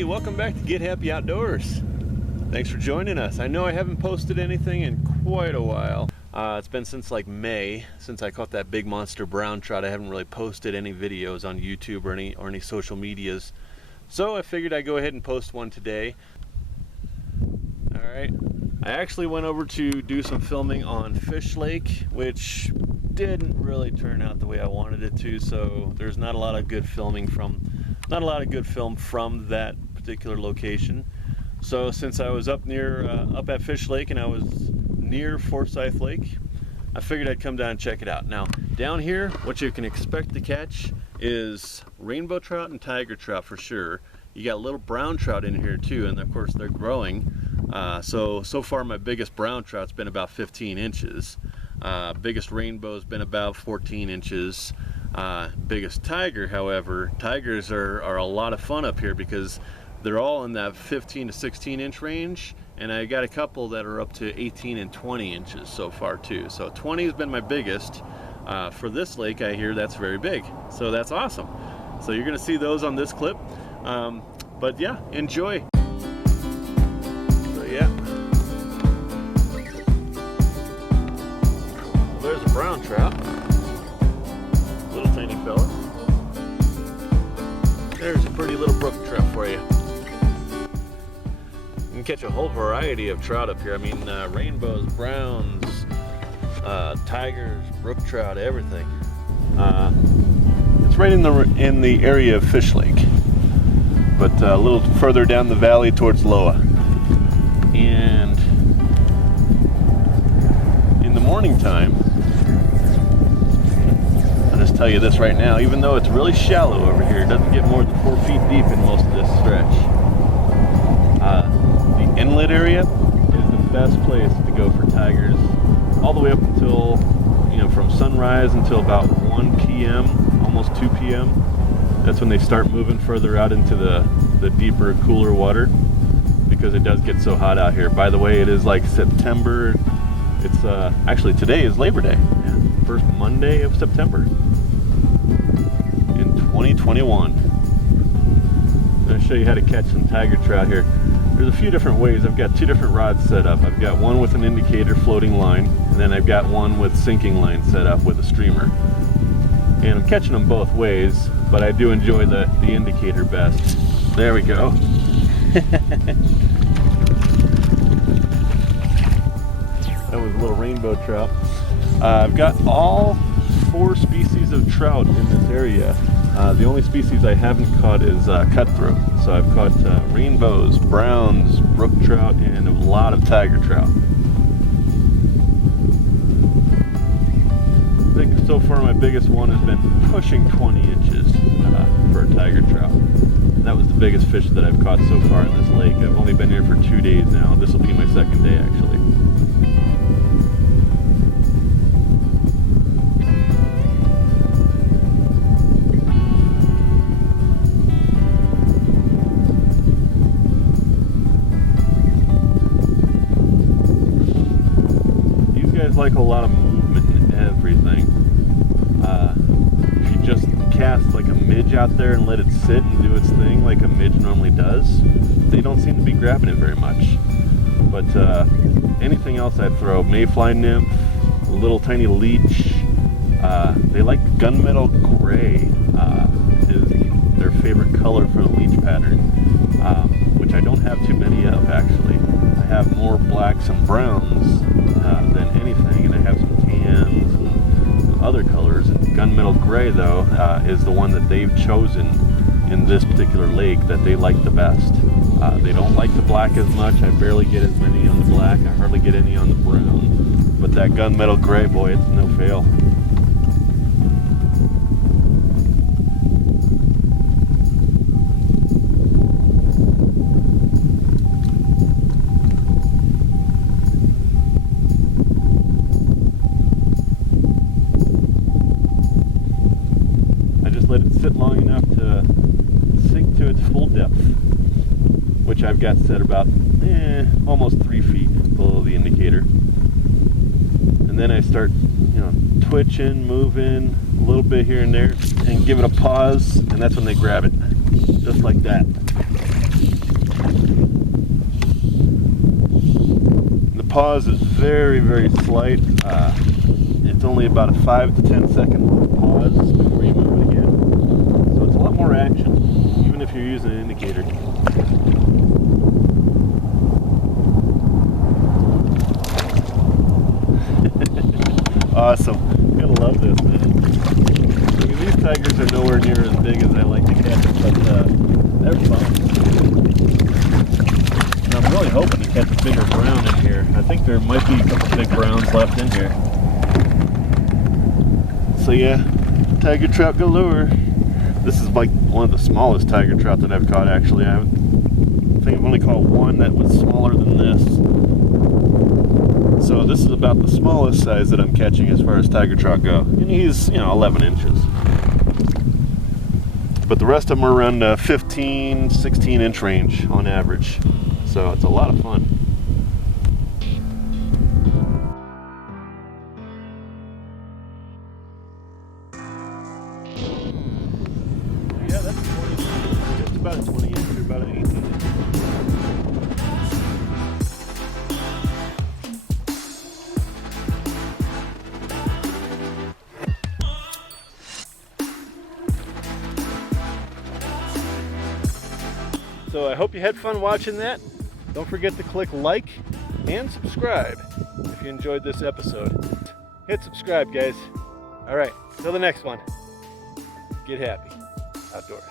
Hey, welcome back to Get Happy Outdoors. Thanks for joining us. I know I haven't posted anything in quite a while. It's been since like May, since I caught that big monster brown trout. I haven't really posted any videos on YouTube or any social medias. So I figured I'd go ahead and post one today. Alright, I actually went over to do some filming on Fish Lake, which didn't really turn out the way I wanted it to, so there's not a lot of good film from that particular location. So since I was up at Fish Lake and I was near Forsyth Lake, I figured I'd come down and check it out. Now, down here, what you can expect to catch is rainbow trout and tiger trout for sure. You got little brown trout in here too, and of course they're growing. So far my biggest brown trout's been about 15 inches. Biggest rainbow's been about 14 inches. Biggest tiger, however, tigers are a lot of fun up here because they're all in that 15 to 16 inch range, and I got a couple that are up to 18 and 20 inches so far too. So 20 has been my biggest. For this lake, I hear that's very big, so that's awesome. So you're gonna see those on this clip, but yeah, enjoy. So yeah, there's a brown trout, little tiny fella. There's a pretty little brook trout for you. You can catch a whole variety of trout up here. I mean, rainbows, browns, tigers, brook trout, everything. It's right in the area of Fish Lake, but a little further down the valley towards Loa. And in the morning time, I'll just tell you this right now, even though it's really shallow over here, it doesn't get more than 4 feet deep in most of this stretch. The inlet area is the best place to go for tigers, all the way up until, from sunrise until about 1 p.m., almost 2 p.m. That's when they start moving further out into the deeper, cooler water, because it does get so hot out here. By the way, it is like September. It's actually today is Labor Day, first Monday of September in 2021. I'm going to show you how to catch some tiger trout here. There's a few different ways. I've got two different rods set up. I've got one with an indicator floating line, and then I've got one with sinking line set up with a streamer. And I'm catching them both ways, but I do enjoy the indicator best. There we go. That was a little rainbow trout. I've got all 4 species of trout in this area. The only species I haven't caught is cutthroat. So I've caught rainbows, browns, brook trout, and a lot of tiger trout. I think so far my biggest one has been pushing 20 inches for a tiger trout. And that was the biggest fish that I've caught so far in this lake. I've only been here for 2 days now. This will be my second day actually. Like a lot of movement and everything. If you just cast like a midge out there and let it sit and do its thing like a midge normally does, they don't seem to be grabbing it very much. But anything else I throw, mayfly nymph, a little tiny leech, they like gunmetal gray is their favorite color for the leech pattern, which I don't have too many of actually. I have more blacks and browns than anything, and I have some tans and some other colors. And gunmetal gray though is the one that they've chosen in this particular lake that they like the best. They don't like the black as much. I barely get as many on the black. I hardly get any on the brown. But that gunmetal gray, boy, it's no fail. Let it sit long enough to sink to its full depth, which I've got set about almost 3 feet below the indicator. And then I start, twitching, moving a little bit here and there, and give it a pause, and that's when they grab it, just like that. pause is very, very slight. It's only about a 5 to 10 second pause before you move it again. So it's a lot more action, even if you're using an indicator. Awesome. You're gonna love this, man. I mean, these tigers are nowhere near as big as I like to catch them, but they're fun. And I'm really hoping to catch a bigger brown in here. I think there might be a couple big browns left in here. So yeah, tiger trout galore. This is like one of the smallest tiger trout that I've caught, actually. I think I've only caught one that was smaller than this. So this is about the smallest size that I'm catching as far as tiger trout go. And he's, 11 inches. But the rest of them are around 15, 16 inch range on average. So it's a lot of fun. Yeah, that's 20, just about a 20 inch or about an 18 inch. So I hope you had fun watching that. Don't forget to click like and subscribe if you enjoyed this episode. Hit subscribe, guys. All right, till the next one. Get happy outdoors.